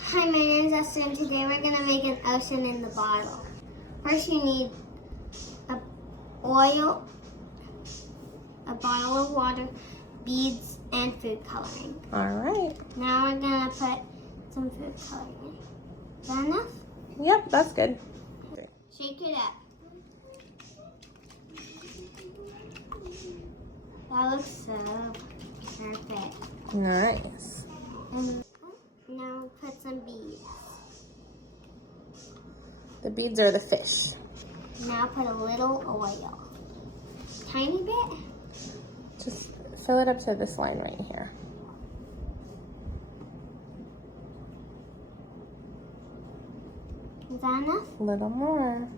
Hi, my name is Esther, and today we're going to make an ocean in the bottle. First, you need oil, a bottle of water, beads, and food coloring. All right. Now we're going to put some food coloring in. Is that enough? Yep, that's good. Shake it up. That looks so perfect. Nice. And now put some beads. The beads are the fish. Now put a little oil. Tiny bit. Just fill it up to this line right here. Is that enough? A little more.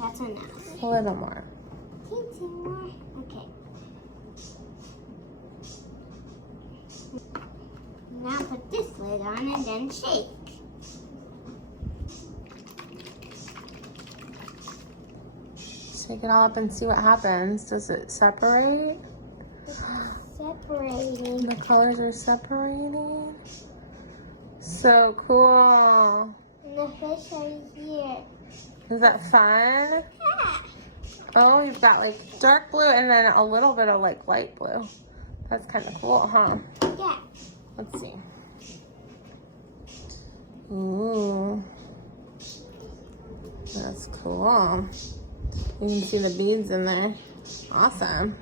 That's enough. A little more. Teensy more. Okay. Now put this lid on and then shake. Shake it all up and see what happens. Does it separate? Separating. The colors are separating. So cool. And the fish are here. Is that fun? Yeah. Oh, you've got like dark blue and then a little bit of like light blue. That's kind of cool, huh? Yeah. Let's see. Ooh. That's cool. You can see the beads in there. Awesome.